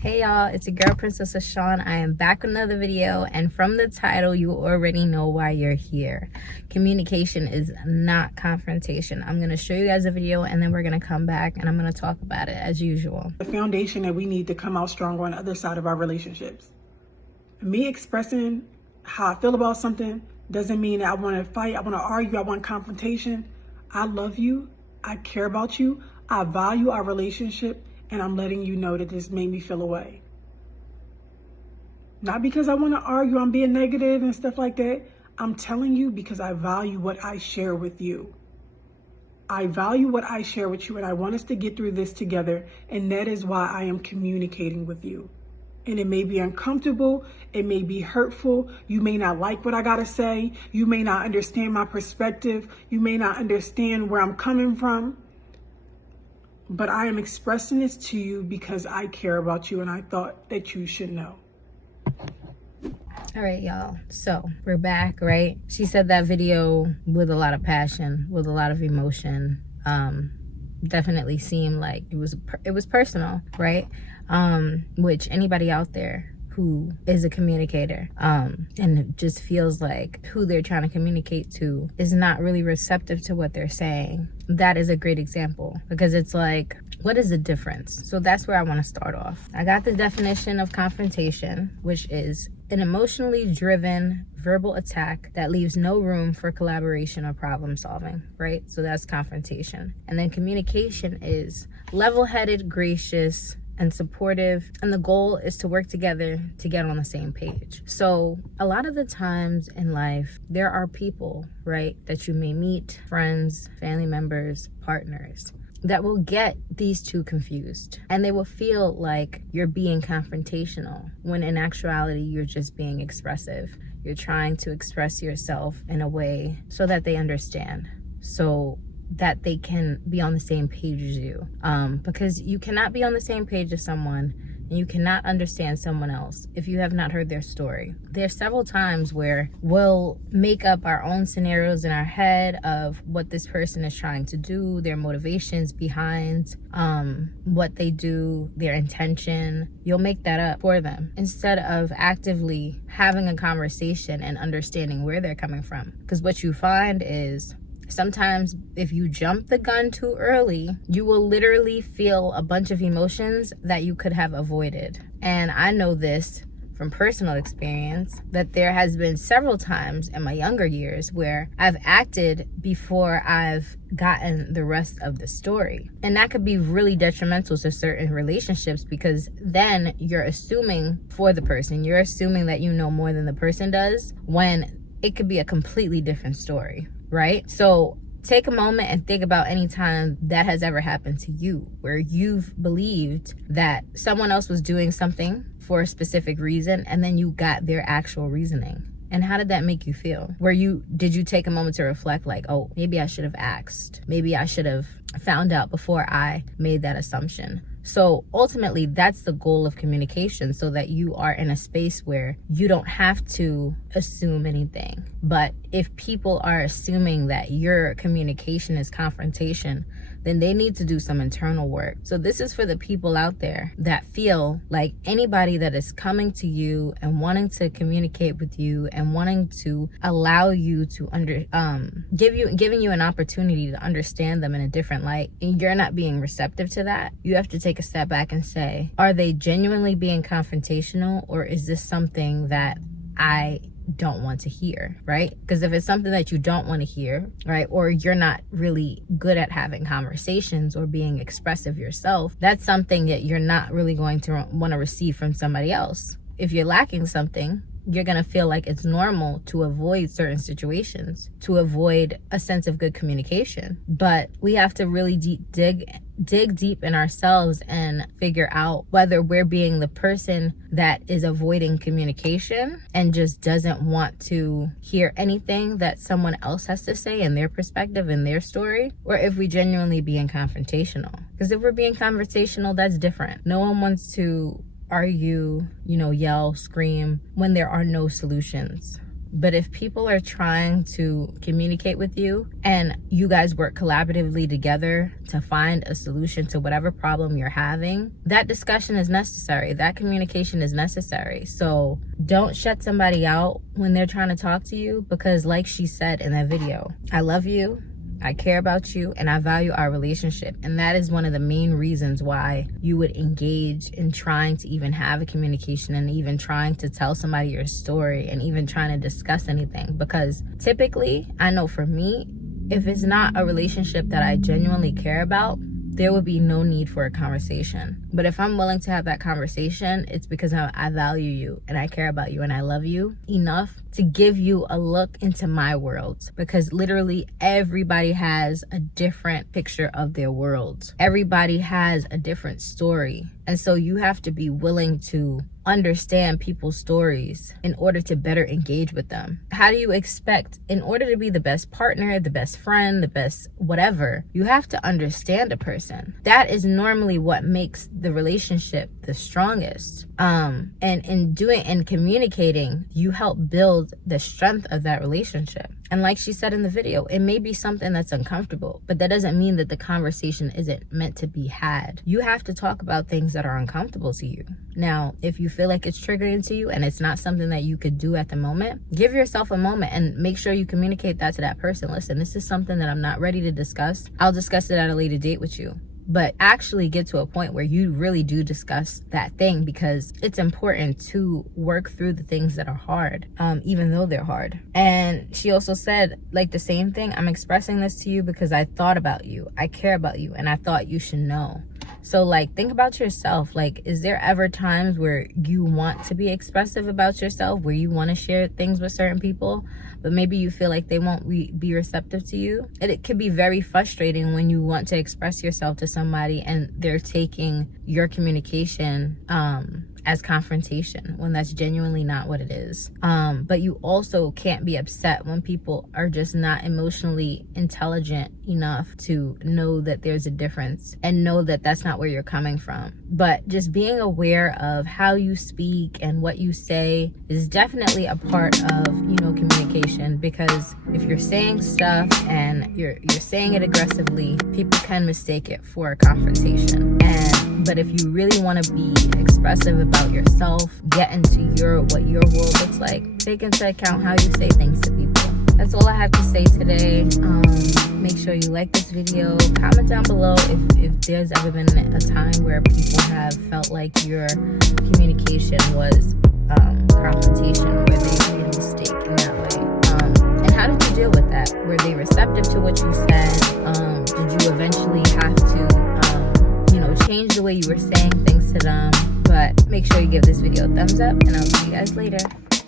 Hey y'all, it's your girl Princess Sean. I am back with another video, and from the title you already know why you're here. Communication is not confrontation. I'm going to show you guys a video and then we're going to come back and I'm going to talk about it as usual. The foundation that we need to come out stronger on the other side of our relationships. Me expressing how I feel about something doesn't mean that I want to fight, I want to argue, I want confrontation. I love you, I care about you, I value our relationship, and I'm letting you know that this made me feel away. Not because I want to argue, I'm being negative and stuff like that. I'm telling you because I value what I share with you. I value what I share with you, and I want us to get through this together, and that is why I am communicating with you. And it may be uncomfortable, it may be hurtful, you may not like what I gotta say, you may not understand my perspective, you may not understand where I'm coming from, but I am expressing this to you because I care about you and I thought that you should know. All right, y'all. So we're back, right? She said that video with a lot of passion, with a lot of emotion. Definitely seemed like it was personal, right? Which anybody out there who is a communicator and it just feels like who they're trying to communicate to is not really receptive to what they're saying, that is a great example, because it's like, what is the difference? So that's where I want to start off. I got the definition of confrontation, which is an emotionally driven verbal attack that leaves no room for collaboration or problem solving, right? So that's confrontation. And then communication is level-headed, gracious, and supportive, and the goal is to work together to get on the same page. So a lot of the times in life, there are people, right, that you may meet, friends, family members, partners, that will get these two confused, and they will feel like you're being confrontational when in actuality you're just being expressive. You're trying to express yourself in a way so that they understand, so that they can be on the same page as you, because you cannot be on the same page as someone and you cannot understand someone else if you have not heard their story. There's several times where we'll make up our own scenarios in our head of what this person is trying to do, their motivations behind what they do, their intention. You'll make that up for them instead of actively having a conversation and understanding where they're coming from. Because what you find is, sometimes if you jump the gun too early, you will literally feel a bunch of emotions that you could have avoided. And I know this from personal experience, that there has been several times in my younger years where I've acted before I've gotten the rest of the story. And that could be really detrimental to certain relationships, because then you're assuming for the person, you're assuming that you know more than the person does, when it could be a completely different story. Right? So take a moment and think about any time that has ever happened to you where you've believed that someone else was doing something for a specific reason, and then you got their actual reasoning. And how did that make you feel? Did you take a moment to reflect, like, oh, maybe I should have asked, maybe I should have found out before I made that assumption? So ultimately, that's the goal of communication, so that you are in a space where you don't have to assume anything. But if people are assuming that your communication is confrontation, then they need to do some internal work. So this is for the people out there that feel like anybody that is coming to you and wanting to communicate with you and wanting to allow you to giving you an opportunity to understand them in a different light, and you're not being receptive to that, you have to take a step back and say, are they genuinely being confrontational, or is this something that I don't want to hear, right? Because if it's something that you don't want to hear, right, or you're not really good at having conversations or being expressive yourself, that's something that you're not really going to want to receive from somebody else. If you're lacking something, you're going to feel like it's normal to avoid certain situations, to avoid a sense of good communication. But we have to really dig deep in ourselves and figure out whether we're being the person that is avoiding communication and just doesn't want to hear anything that someone else has to say in their perspective and their story, or if we genuinely being confrontational. Because if we're being confrontational, that's different. No one wants to argue, yell, scream when there are no solutions, But if people are trying to communicate with you and you guys work collaboratively together to find a solution to whatever problem you're having, that discussion is necessary. That communication is necessary. So don't shut somebody out when they're trying to talk to you, because like she said in that video, I love you, I care about you, and I value our relationship. And that is one of the main reasons why you would engage in trying to even have a communication and even trying to tell somebody your story and even trying to discuss anything. Because typically, I know for me, if it's not a relationship that I genuinely care about, there would be no need for a conversation. But if I'm willing to have that conversation, it's because I value you and I care about you and I love you enough to give you a look into my world. Because literally everybody has a different picture of their world. Everybody has a different story. And so you have to be willing to understand people's stories in order to better engage with them. How do you expect, in order to be the best partner, the best friend, the best whatever, you have to understand a person. That is normally what makes the relationship the strongest. And in communicating, you help build the strength of that relationship. And like she said in the video, it may be something that's uncomfortable, but that doesn't mean that the conversation isn't meant to be had. You have to talk about things that are uncomfortable to you. Now, if you feel like it's triggering to you and it's not something that you could do at the moment, give yourself a moment and make sure you communicate that to that person. Listen, this is something that I'm not ready to discuss. I'll discuss it at a later date with you. But actually get to a point where you really do discuss that thing, because it's important to work through the things that are hard, even though they're hard. And she also said, like, the same thing. I'm expressing this to you because I thought about you. I care about you, and I thought you should know. So, like, think about yourself. Like, is there ever times where you want to be expressive about yourself, where you want to share things with certain people, but maybe you feel like they won't be receptive to you? It can be very frustrating when you want to express yourself to somebody and they're taking your communication as confrontation, when that's genuinely not what it is. But you also can't be upset when people are just not emotionally intelligent enough to know that there's a difference and know that that's not where you're coming from. But just being aware of how you speak and what you say is definitely a part of, communication. Because if you're saying stuff and you're saying it aggressively, people can mistake it for a confrontation. But if you really want to be expressive about yourself, get into what your world looks like, take into account how you say things to people. That's all I have to say today. Make sure you like this video. Comment down below if there's ever been a time where people have felt like your communication was confrontation, where they made a mistake in that way. And how did you deal with that? Were they receptive to what you said? Did you eventually have to change the way you were saying things to them? But make sure you give this video a thumbs up, and I'll see you guys later.